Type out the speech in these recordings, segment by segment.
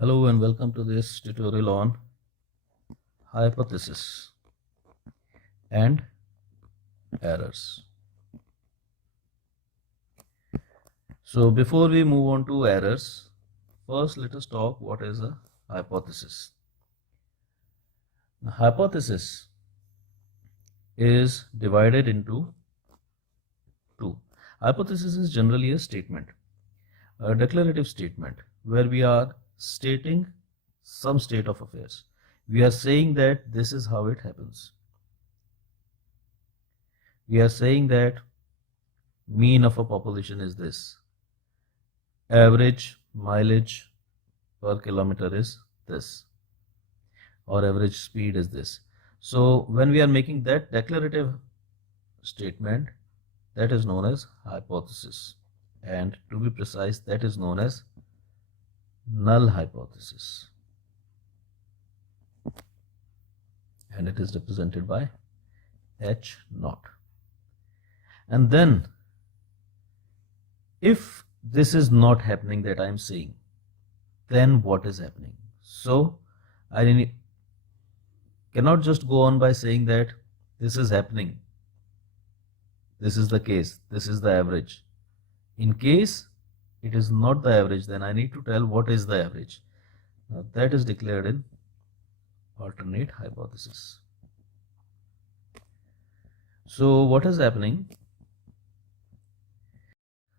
Hello and welcome to this tutorial on hypothesis and errors. So before we move on to errors, first let us talk what is a hypothesis. A hypothesis is divided into two. Hypothesis is generally a statement, a declarative statement where we are stating some state of affairs. We are saying that this is how it happens. We are saying that mean of a population is this. Average mileage per kilometer is this, or average speed is this. So when we are making that declarative statement, that is known as hypothesis, and to be precise, that is known as null hypothesis, and it is represented by H naught. And then if this is not happening that I am saying, then what is happening? So I cannot just go on by saying that this is happening, this is the case, this is the average. In case it is not the average, then I need to tell what is the average. Now that is declared in alternate hypothesis. So what is happening?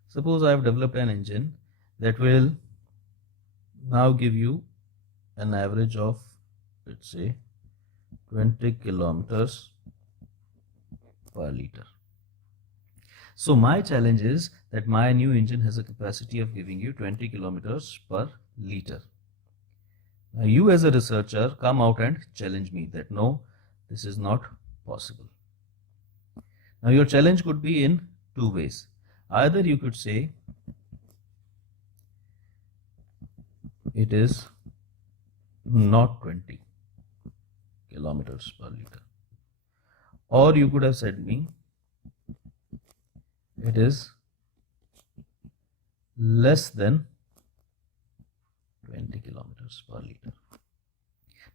Suppose I have developed an engine that will now give you an average of, let's say, 20 kilometers per liter. So my challenge is that my new engine has a capacity of giving you 20 kilometers per liter. Now you as a researcher come out and challenge me that no, this is not possible. Now your challenge could be in two ways. Either you could say it is not 20 kilometers per liter, or you could have said me it is less than 20 kilometers per liter.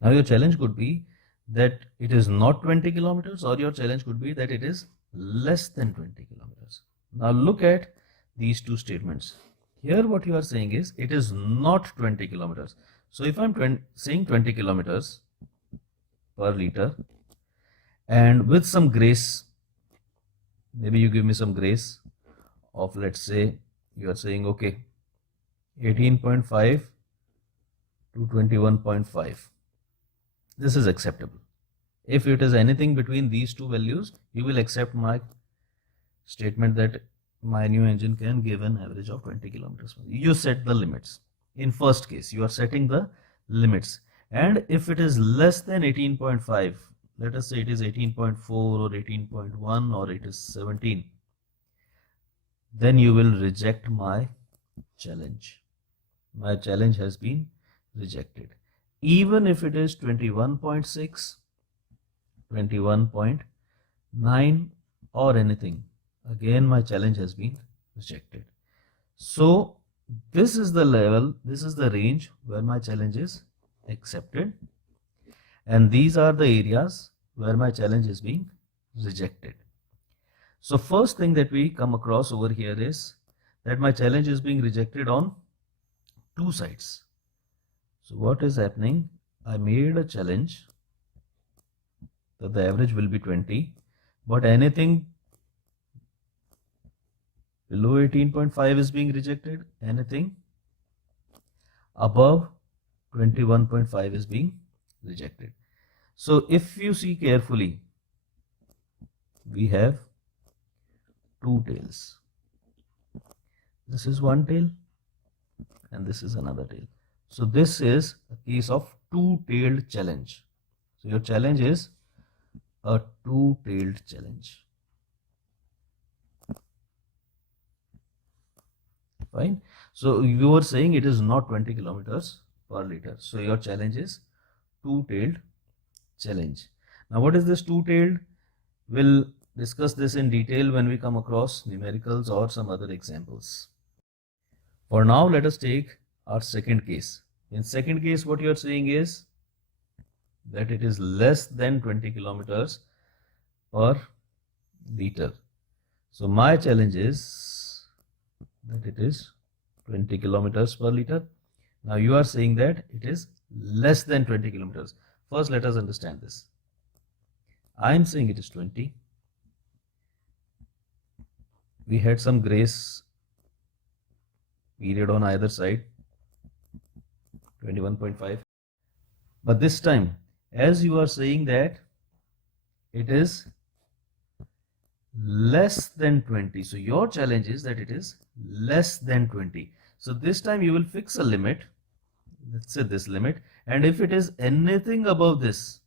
Now your challenge could be that it is not 20 kilometers, or your challenge could be that it is less than 20 kilometers. Now look at these two statements. Here what you are saying is it is not 20 kilometers. So if I'm saying 20 kilometers per liter, and with some grace, maybe you give me some grace of, let's say, you are saying okay, 18.5 to 21.5. This is acceptable. If it is anything between these two values, you will accept my statement that my new engine can give an average of 20 kilometers. You set the limits. In first case, you are setting the limits. And if it is less than 18.5, let us say it is 18.4 or 18.1 or it is 17, then you will reject my challenge. My challenge has been rejected. Even if it is 21.6, 21.9 or anything, again my challenge has been rejected. So this is the level, this is the range where my challenge is accepted, and these are the areas where my challenge is being rejected. So first thing that we come across over here is that my challenge is being rejected on two sides. So what is happening? I made a challenge that the average will be 20, but anything below 18.5 is being rejected, anything above 21.5 is being rejected. So if you see carefully, we have two tails. This is one tail and this is another tail. So this is a case of two-tailed challenge. So your challenge is a two-tailed challenge. Fine. So you were saying it is not 20 kilometers per liter. So your challenge is two-tailed challenge. Now what is this two-tailed? We'll discuss this in detail when we come across numericals or some other examples. For now, let us take our second case, In second case, what you are saying is that it is less than 20 kilometers per liter. So my challenge is that it is 20 kilometers per liter. Now you are saying that it is less than 20 kilometers. First, let us understand this. I am saying it is 20. We had some grace period on either side, 21.5. But this time, as you are saying that it is less than 20, so your challenge is that it is less than 20. So this time you will fix a limit, let's say this limit, and if it is anything above this,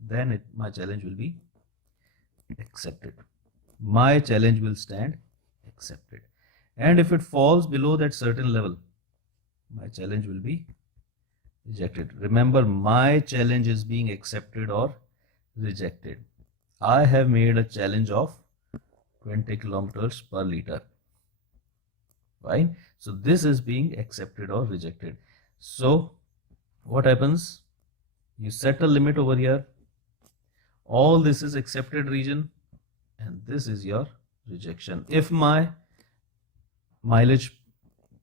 then my challenge will be accepted. My challenge will stand accepted. And if it falls below that certain level, my challenge will be rejected. Remember, my challenge is being accepted or rejected. I have made a challenge of 20 kilometers per liter. Right? So this is being accepted or rejected. So what happens? You set a limit over here. All this is accepted region and this is your rejection. If my mileage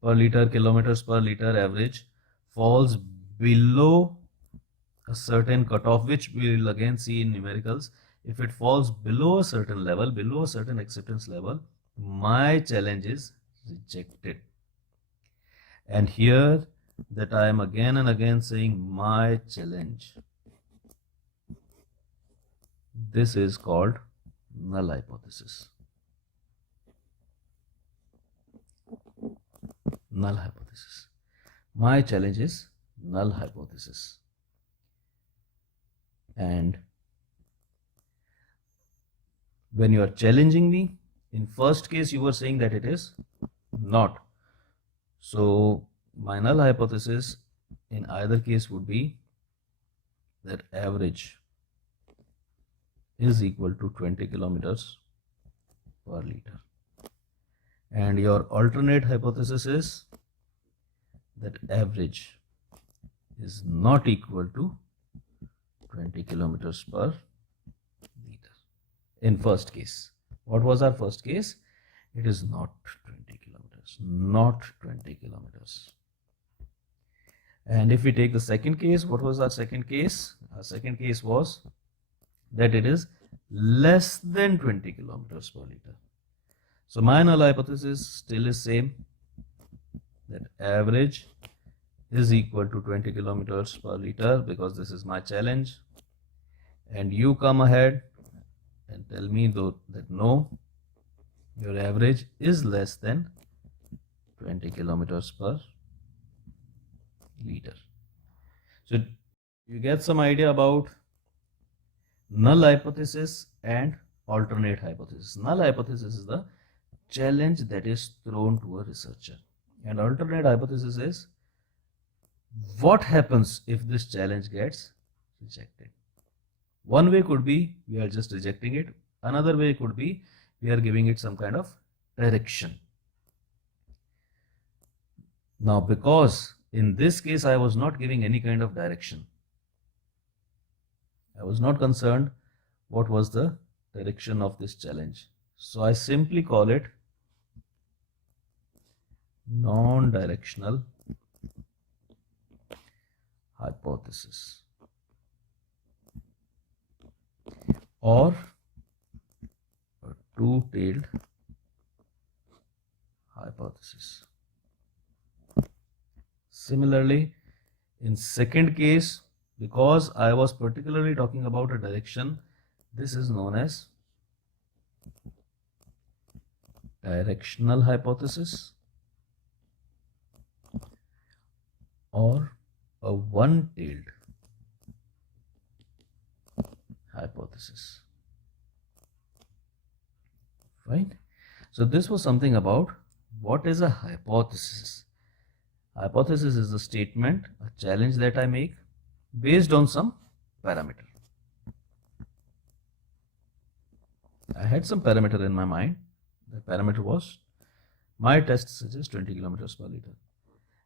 per liter, kilometers per liter average falls below a certain cutoff, which we will again see in numericals, if it falls below a certain level, below a certain acceptance level, my challenge is rejected. And here that I am again and again saying my challenge. This is called null hypothesis. Null hypothesis. My challenge is null hypothesis. And when you are challenging me, in first case you were saying that it is not. So my null hypothesis in either case would be that average is equal to 20 kilometers per liter. And your alternate hypothesis is that average is not equal to 20 kilometers per liter. In first case, what was our first case? It is not 20 kilometers, not 20 kilometers. And if we take the second case, what was our second case? Our second case was that it is less than 20 kilometers per liter. So my null hypothesis still is same, that average is equal to 20 kilometers per liter, because this is my challenge. And you come ahead and tell me that no, your average is less than 20 kilometers per liter. So you get some idea about null hypothesis and alternate hypothesis. Null hypothesis is the challenge that is thrown to a researcher, and alternate hypothesis is what happens if this challenge gets rejected. One way could be we are just rejecting it. Another way could be we are giving it some kind of direction. Now, because in this case I was not giving any kind of direction, I was not concerned what was the direction of this challenge. So I simply call it non-directional hypothesis or a two-tailed hypothesis. Similarly, in second case, because I was particularly talking about a direction, this is known as directional hypothesis or a one-tailed hypothesis. Right? So this was something about what is a hypothesis. Hypothesis is a statement, a challenge that I make based on some parameter. I had some parameter in my mind. The parameter was my test suggests 20 kilometers per liter.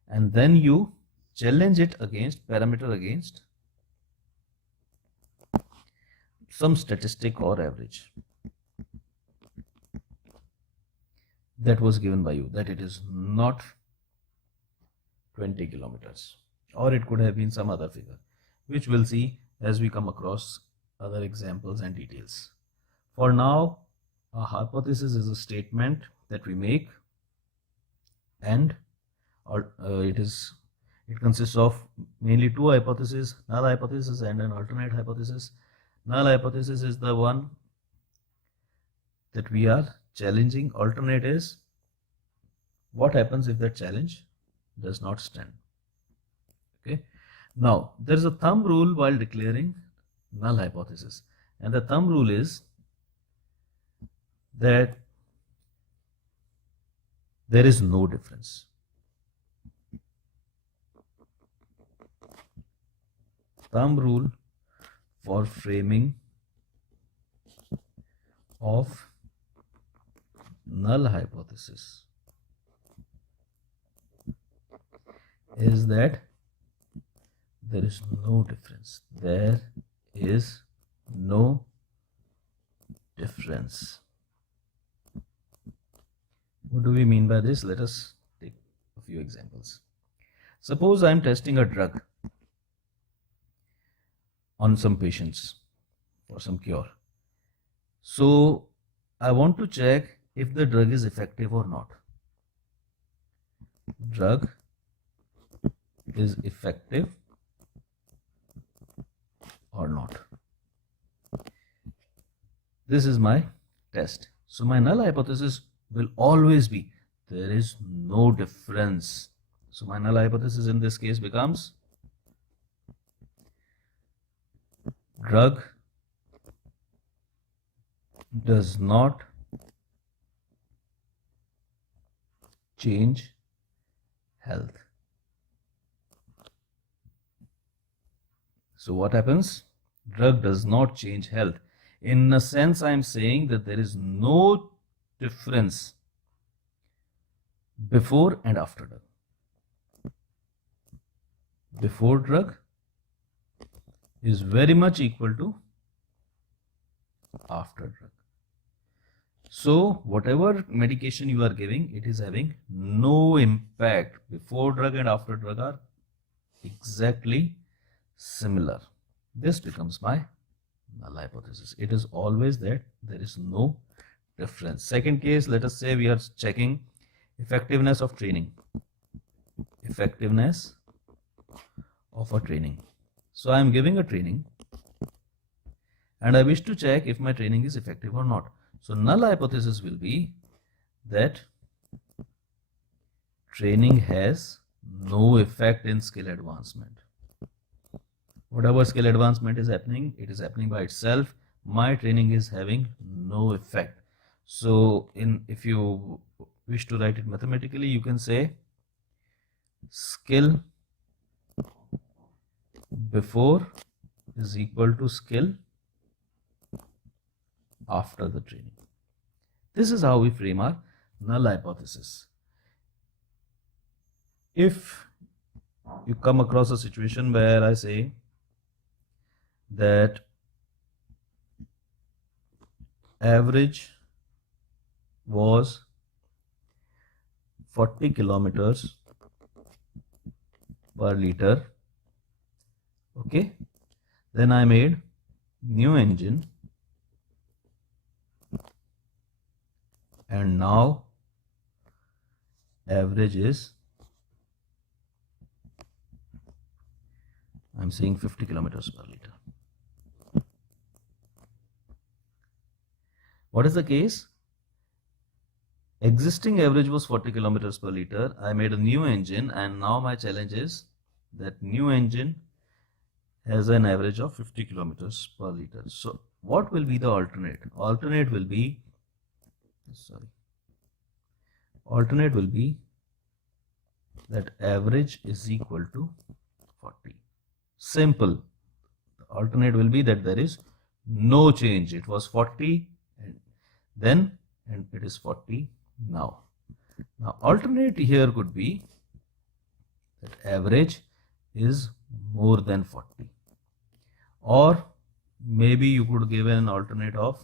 And then you challenge it against parameter against some statistic or average that was given by you, that it is not 20 kilometers, or it could have been some other figure, which we'll see as we come across other examples and details. For now, a hypothesis is a statement that we make, and it consists of mainly two hypotheses, null hypothesis and an alternate hypothesis. Null hypothesis is the one that we are challenging. Alternate is what happens if that challenge does not stand. Okay. Now, there is a thumb rule while declaring null hypothesis, and the thumb rule is that there is no difference. Thumb rule for framing of null hypothesis is that there is no difference. There is no difference. What do we mean by this? Let us take a few examples. Suppose I am testing a drug on some patients for some cure. So I want to check if the drug is effective or not. Drug is effective or not. This is my test. So my null hypothesis will always be there is no difference. So my null hypothesis in this case becomes drug does not change health. So what happens? Drug does not change health. In a sense, I am saying that there is no difference before and after drug. Before drug is very much equal to after drug. So whatever medication you are giving, it is having no impact. Before drug and after drug are exactly similar. This becomes my null hypothesis. It is always that there is no difference. Second case, let us say we are checking effectiveness of training. Effectiveness of a training. So I am giving a training and I wish to check if my training is effective or not. So null hypothesis will be that training has no effect in skill advancement. Whatever skill advancement is happening, it is happening by itself. My training is having no effect. So if you wish to write it mathematically, you can say skill before is equal to skill after the training. This is how we frame our null hypothesis. If you come across a situation where I say that average was 40 kilometers per liter, okay, then I made new engine and now average is, I'm saying 50 kilometers per liter. What is the case? Existing average was 40 kilometers per liter. I made a new engine and now my challenge is that new engine has an average of 50 kilometers per liter. So what will be the alternate? Alternate will be that average is equal to 40. Simple. The alternate will be that there is no change. It was 40 and then and it is 40 now. Now alternate here could be that average is more than 40. Or maybe you could give an alternate of,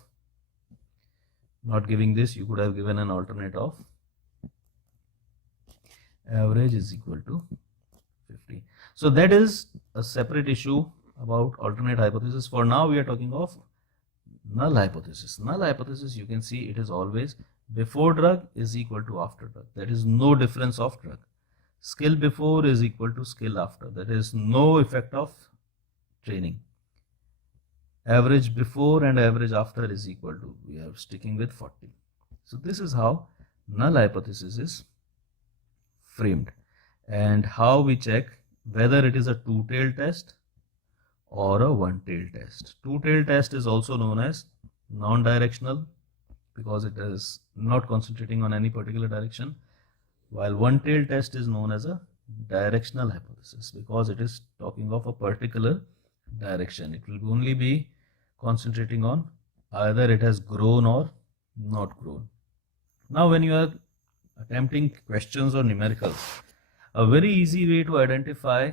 not giving this, you could have given an alternate of average is equal to 50. So that is a separate issue about alternate hypothesis. For now we are talking of null hypothesis. Null hypothesis, you can see it is always before drug is equal to after drug. There is no difference of drug. Skill before is equal to skill after. There is no effect of training. Average before and average after is equal to, we are sticking with 40. So this is how null hypothesis is framed, and how we check whether it is a two-tailed test or a one-tailed test. Two-tailed test is also known as non-directional because it is not concentrating on any particular direction, while one-tailed test is known as a directional hypothesis because it is talking of a particular direction. It will only be concentrating on either it has grown or not grown. Now when you are attempting questions or numericals, a very easy way to identify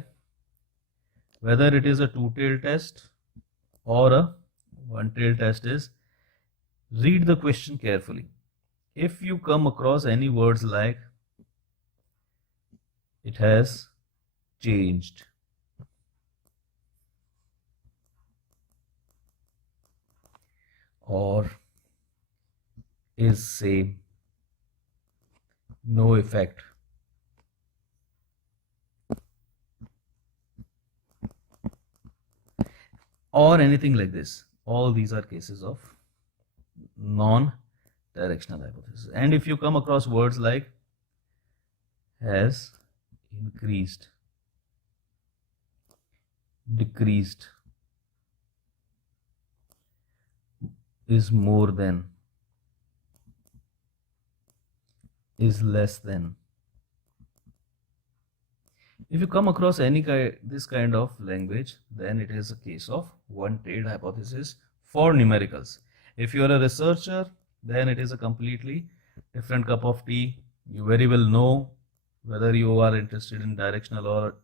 whether it is a two-tailed test or a one-tailed test is read the question carefully. If you come across any words like it has changed, or is same, no effect, or anything like this, all these are cases of non-directional hypothesis. And if you come across words like has increased, decreased, is more than, is less than, if you come across any this kind of language, then it is a case of one-tailed hypothesis for numericals. If you are a researcher, then it is a completely different cup of tea. You very well know whether you are interested in directional or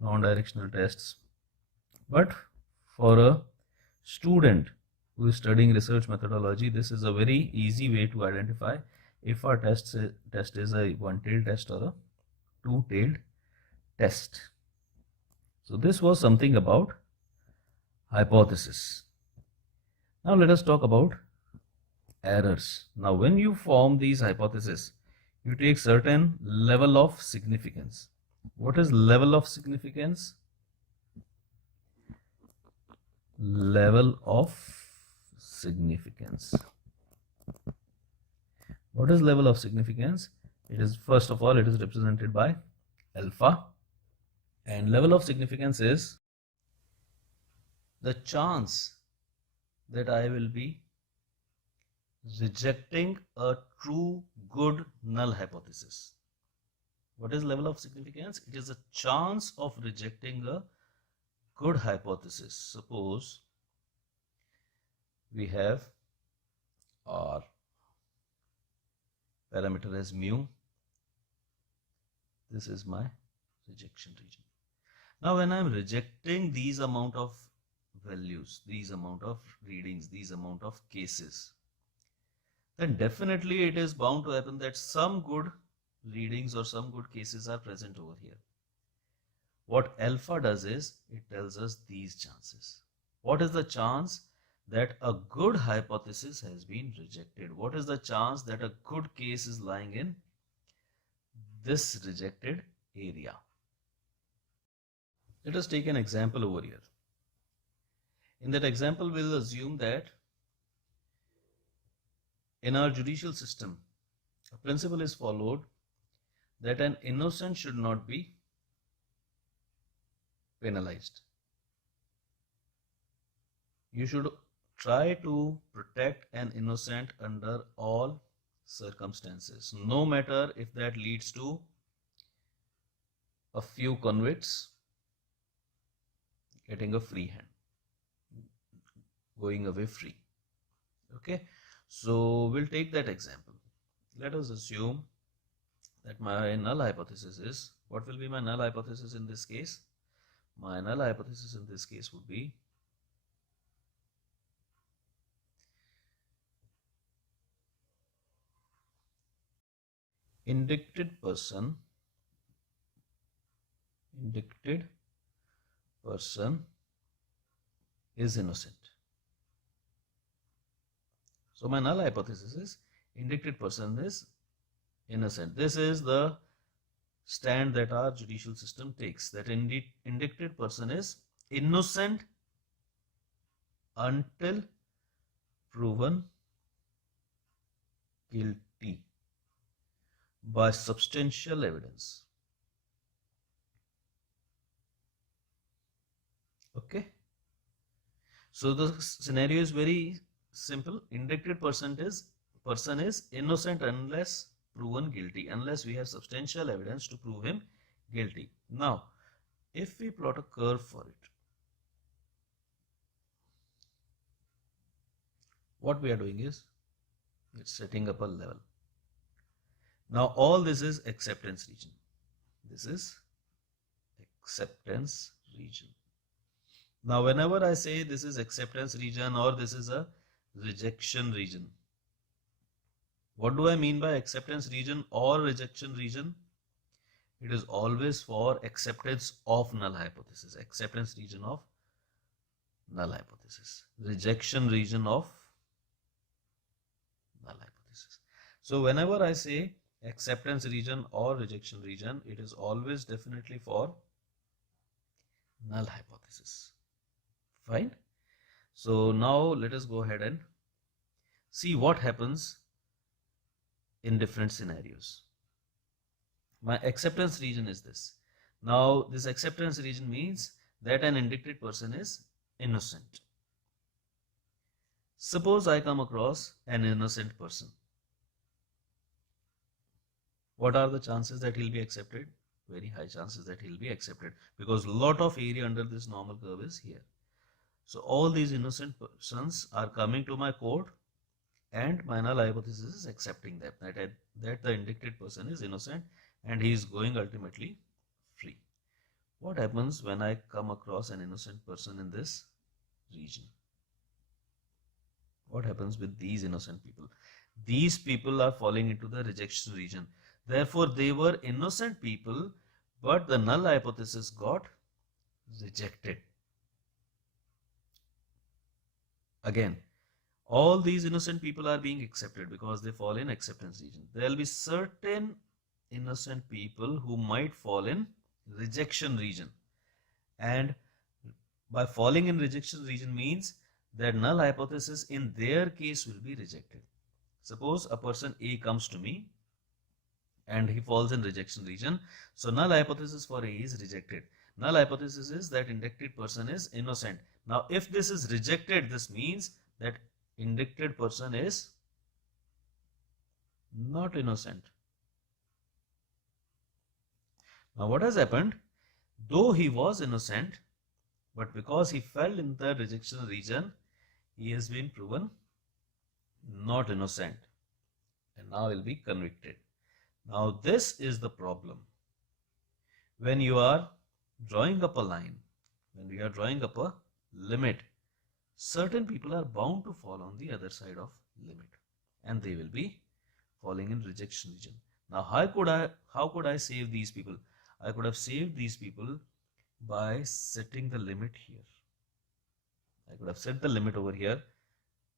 non-directional tests. But for a student who is studying research methodology, this is a very easy way to identify if our test is a one-tailed test or a two-tailed test. So this was something about hypothesis. Now let us talk about errors. Now when you form these hypotheses, you take certain level of significance. What is level of significance? Level of significance. What is level of significance? It is, first of all, it is represented by alpha, and level of significance is the chance that I will be rejecting a true good null hypothesis. What is level of significance? It is a chance of rejecting a good hypothesis. Suppose we have our parameter as mu. This is my rejection region. Now when I am rejecting these amount of values, these amount of readings, these amount of cases, then definitely it is bound to happen that some good readings or some good cases are present over here. What alpha does is, it tells us these chances. What is the chance that a good hypothesis has been rejected? What is the chance that a good case is lying in this rejected area? Let us take an example over here. In that example, we'll assume that in our judicial system, a principle is followed that an innocent should not be penalized. You should try to protect an innocent under all circumstances, no matter if that leads to a few convicts getting a free hand, going away free. Okay, so we'll take that example. Let us assume that my null hypothesis is, what will be my null hypothesis in this case? My null hypothesis in this case would be indicted person is innocent. So my null hypothesis is indicted person is innocent. This is the stand that our judicial system takes, that indicted person is innocent until proven guilty by substantial evidence. Okay, so the scenario is very simple. Indicted person is innocent unless proven guilty, unless we have substantial evidence to prove him guilty. Now if we plot a curve for it, what we are doing is it's setting up a level. Now all this is acceptance region. This is acceptance region. Now whenever I say this is acceptance region or this is a rejection region, what do I mean by acceptance region or rejection region? It is always for acceptance of null hypothesis. Acceptance region of null hypothesis. Rejection region of null hypothesis. So whenever I say acceptance region or rejection region, it is always definitely for null hypothesis. Fine. So now let us go ahead and see what happens in different scenarios. My acceptance region is this. Now this acceptance region means that an indicted person is innocent. Suppose I come across an innocent person. What are the chances that he'll be accepted? Very high chances that he'll be accepted, because a lot of area under this normal curve is here. So all these innocent persons are coming to my court, and my null hypothesis is accepting that the indicted person is innocent and he is going ultimately free. What happens when I come across an innocent person in this region? What happens with these innocent people? These people are falling into the rejection region. Therefore, they were innocent people, but the null hypothesis got rejected. Again, all these innocent people are being accepted because they fall in acceptance region. There will be certain innocent people who might fall in rejection region, and by falling in rejection region means that null hypothesis in their case will be rejected. Suppose a person A comes to me and he falls in rejection region, so null hypothesis for A is rejected. Null hypothesis is that indicted person is innocent. Now if this is rejected, this means that indicted person is not innocent. Now what has happened? Though he was innocent, but because he fell in the rejection region, he has been proven not innocent, and now will be convicted. Now this is the problem. When you are drawing up a line, when we are drawing up a limit, certain people are bound to fall on the other side of limit, and they will be falling in rejection region. Now how could I save these people? I could have saved these people by setting the limit here. I could have set the limit over here.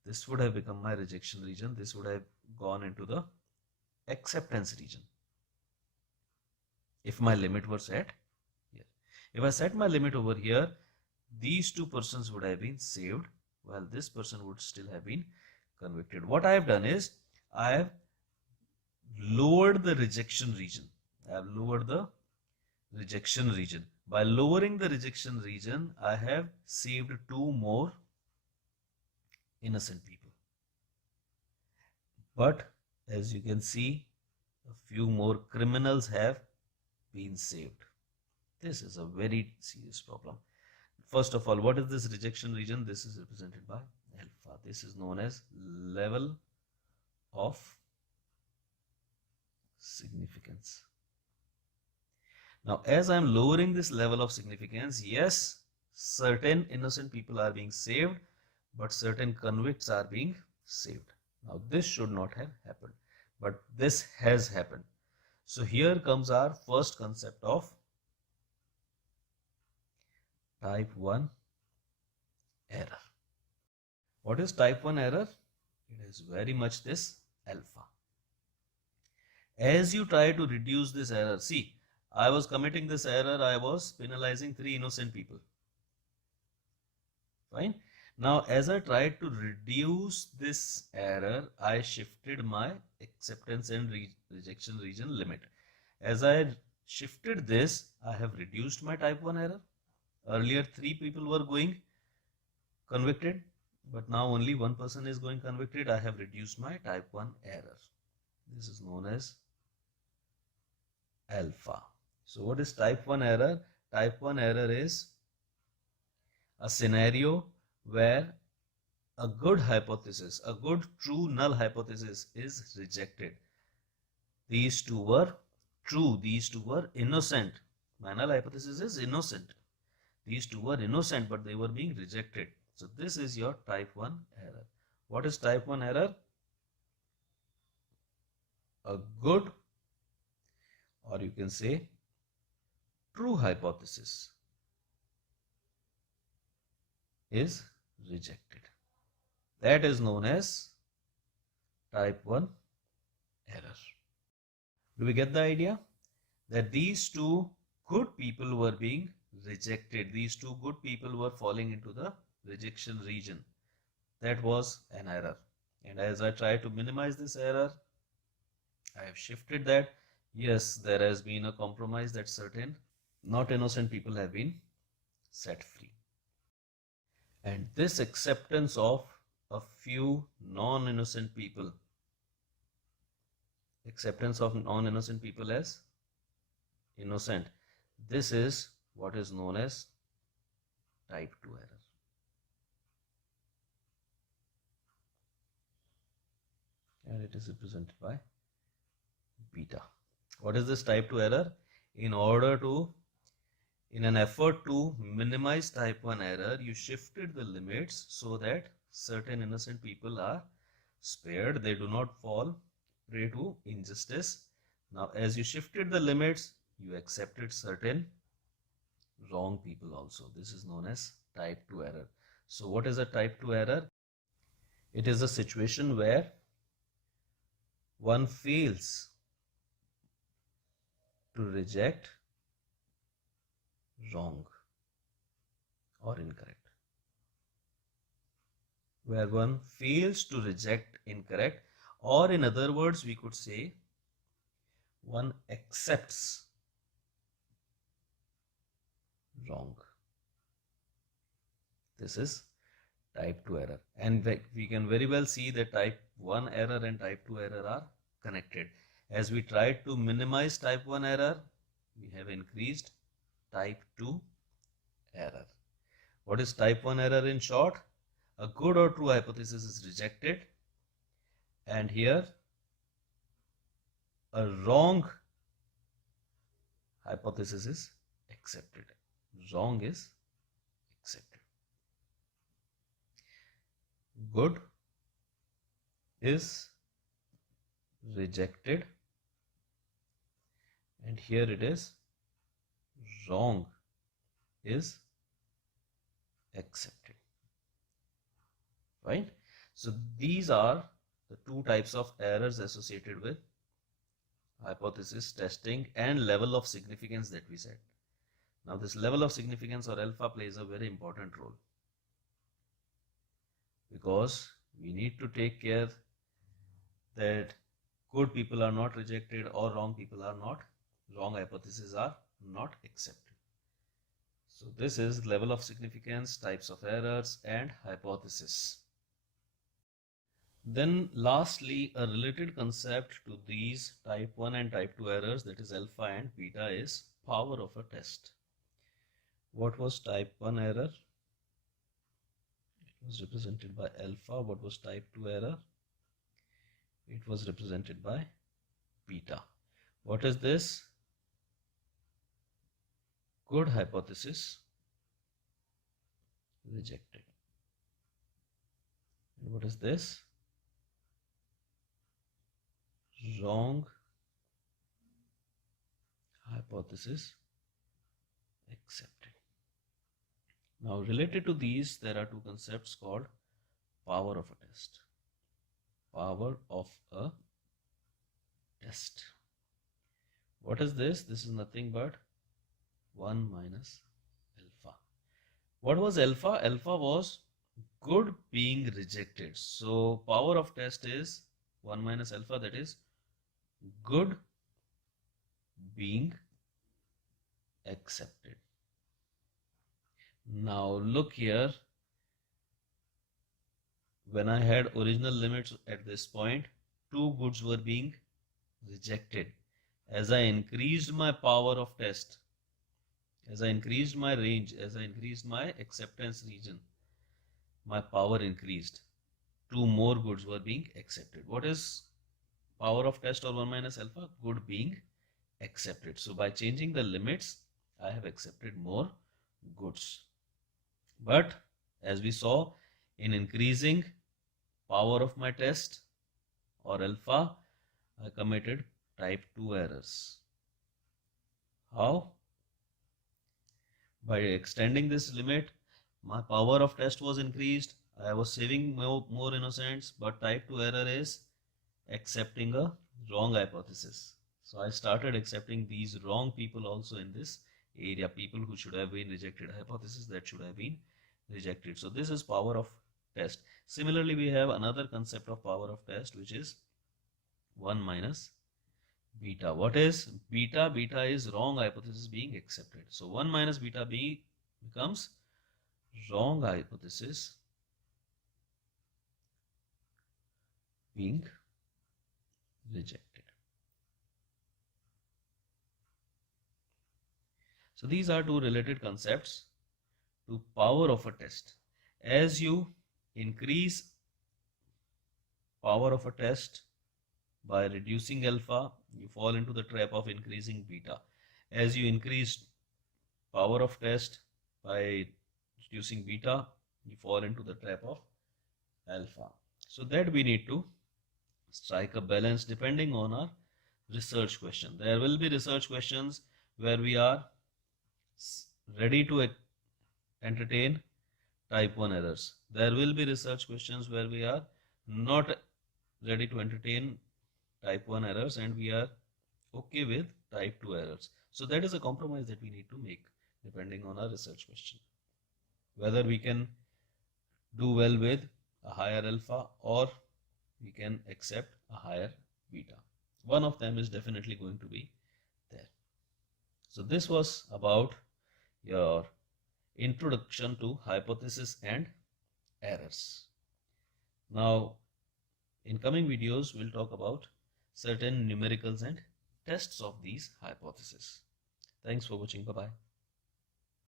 This would have become my rejection region. This would have gone into the acceptance region if my limit were set here. If I set my limit over here, these two persons would have been saved while this person would still have been convicted. What I have done is I have lowered the rejection region. I have lowered the rejection region. By lowering the rejection region, I have saved two more innocent people. But as you can see, a few more criminals have been saved. This is a very serious problem. First of all, what is this rejection region? This is represented by alpha. This is known as level of significance. Now, as I'm lowering this level of significance, yes, certain innocent people are being saved, but certain convicts are being saved. Now, this should not have happened, but this has happened. So here comes our first concept of type 1 error. What is type 1 error? It is very much this alpha. As you try to reduce this error, see, I was committing this error, I was penalizing 3 innocent people. Fine. Now, as I tried to reduce this error, I shifted my acceptance and rejection region limit. As I shifted this, I have reduced my type 1 error. Earlier, 3 people were going convicted, but now only 1 person is going convicted. I have reduced my type 1 error. This is known as alpha. So what is type 1 error? Type 1 error is a scenario where a good hypothesis, a good true null hypothesis is rejected. These two were true, these two were innocent. My null hypothesis is innocent. These two were innocent, but they were being rejected. So this is your type 1 error. What is type 1 error? A good, or you can say true hypothesis is rejected. That is known as type 1 error. Do we get the idea? That these two good people were being rejected. These two good people were falling into the rejection region. That was an error. And as I try to minimize this error, I have shifted that. Yes, there has been a compromise that certain not innocent people have been set free. And this acceptance of a few non-innocent people, acceptance of non-innocent people as innocent, this is what is known as type 2 error. And it is represented by beta. What is this type 2 error? In an effort to minimize type 1 error, you shifted the limits so that certain innocent people are spared. They do not fall prey to injustice. Now, as you shifted the limits, you accepted certain wrong people also. This is known as type 2 error. So what is a type 2 error? It is a situation where one fails to reject wrong or incorrect. Where one fails to reject incorrect, or in other words, we could say one accepts wrong. This is type 2 error. And we can very well see that type 1 error and type 2 error are connected. As we tried to minimize type 1 error, we have increased type 2 error. What is type 1 error in short? A good or true hypothesis is rejected, and here a wrong hypothesis is accepted. Wrong is accepted. Good is rejected, and here it is wrong is accepted. Right? So these are the two types of errors associated with hypothesis testing and level of significance that we said. Now this level of significance or alpha plays a very important role, because we need to take care that good people are not rejected or wrong people are not, wrong hypotheses are not accepted. So this is level of significance, types of errors, and hypothesis. Then lastly, a related concept to these type 1 and type 2 errors, that is alpha and beta, is power of a test. What was type 1 error? It was represented by alpha. What was type 2 error? It was represented by beta. What is this? good hypothesis rejected. And what is this? Wrong hypothesis accepted. Now, related to these, there are two concepts called power of a test. Power of a test. What is this? This is nothing but 1 minus alpha. What was alpha? Alpha was good being rejected. So power of test is 1 minus alpha, that is good being accepted. Now look here, when I had original limits at this point, two goods were being rejected. As I increased my power of test, as I increased my range, as I increased my acceptance region, my power increased. Two more goods were being accepted. What is power of test or 1 minus alpha? Good being accepted. So by changing the limits, I have accepted more goods. But as we saw, in increasing power of my test or alpha, I committed type 2 errors. How? By extending this limit, my power of test was increased. I was saving more innocents, but type 2 error is accepting a wrong hypothesis. So I started accepting these wrong people also in this area, people who should have been rejected, hypothesis that should have been rejected. So this is power of test. Similarly, we have another concept of power of test, which is 1 minus beta. What is beta? Beta is wrong hypothesis being accepted. So 1 minus beta b becomes wrong hypothesis being rejected. So these are two related concepts to power of a test. As you increase power of a test by reducing alpha, you fall into the trap of increasing beta. As you increase power of test by reducing beta, you fall into the trap of alpha. So that we need to strike a balance depending on our research question. There will be research questions where we are ready to entertain type 1 errors. There will be research questions where we are not ready to entertain type 1 errors and we are okay with type 2 errors. So that is a compromise that we need to make depending on our research question. Whether we can do well with a higher alpha or we can accept a higher beta. One of them is definitely going to be there. So this was about your introduction to hypothesis and errors. Now in coming videos we'll talk about certain numericals and tests of these hypotheses. Thanks for watching. Bye bye.